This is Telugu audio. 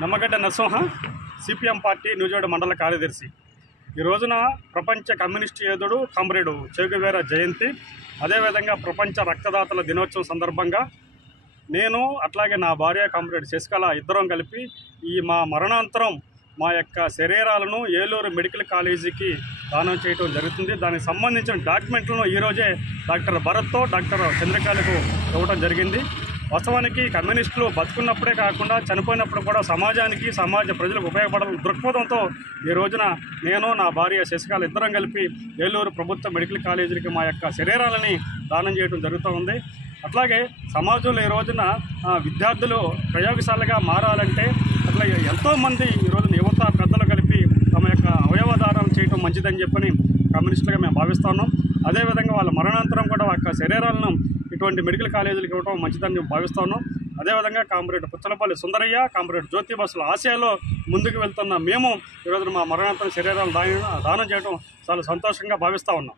నమ్మగడ్డ నరసింహ సిపిఎం పార్టీ నూజివీడు మండల కార్యదర్శి. ఈ రోజున ప్రపంచ కమ్యూనిస్టు యోధుడు కామ్రేడు చే గువేరా జయంతి, అదేవిధంగా ప్రపంచ రక్తదాతల దినోత్సవం సందర్భంగా నేను అట్లాగే నా భార్య కామ్రేడ్ శశికళ ఇద్దరం కలిపి మా మరణాంతరం మా యొక్క శరీరాలను ఏలూరు మెడికల్ కాలేజీకి దానం చేయడం జరుగుతుంది. దానికి సంబంధించిన డాక్యుమెంట్లను ఈరోజే డాక్టర్ భరత్తో డాక్టర్ చంద్రకాలకు ఇవ్వడం జరిగింది. వాస్తవానికి కమ్యూనిస్టులు బతుకున్నప్పుడే కాకుండా చనిపోయినప్పుడు కూడా సమాజానికి సమాజ ప్రజలకు ఉపయోగపడాలని దృక్పథంతో ఈ రోజున నేను నా భార్య శశికళ ఇద్దరం కలిపి ఏలూరు ప్రభుత్వ మెడికల్ కాలేజీకి మా యొక్క శరీరాలని దానం చేయడం జరుగుతూ ఉంది. అట్లాగే సమాజంలో ఈ రోజున విద్యార్థులు ప్రయోగశాలగా మారాలంటే అట్లా ఎంతోమంది ఈ రోజున యువత పెద్దలు కలిపి తమ యొక్క అవయవదానం చేయడం మంచిదని చెప్పని కమ్యూనిస్టులుగా మేము భావిస్తున్నాం. అదేవిధంగా వాళ్ళ మరణాంతరం కూడా వాళ్ళ శరీరాలను ఇటువంటి మెడికల్ కాలేజీలకు ఇవ్వడం మంచిదని భావిస్తున్నాం. అదేవిధంగా కామ్రేడ్ పుచ్చలపల్లి సుందరయ్య, కామ్రేడ్ జ్యోతి బస్సుల ఆశయాల్లో ముందుకు వెళ్తున్న మేము ఈరోజు మా మరణాంతరం శరీరాలను దానం చేయడం చాలా సంతోషంగా భావిస్తూ ఉన్నాం.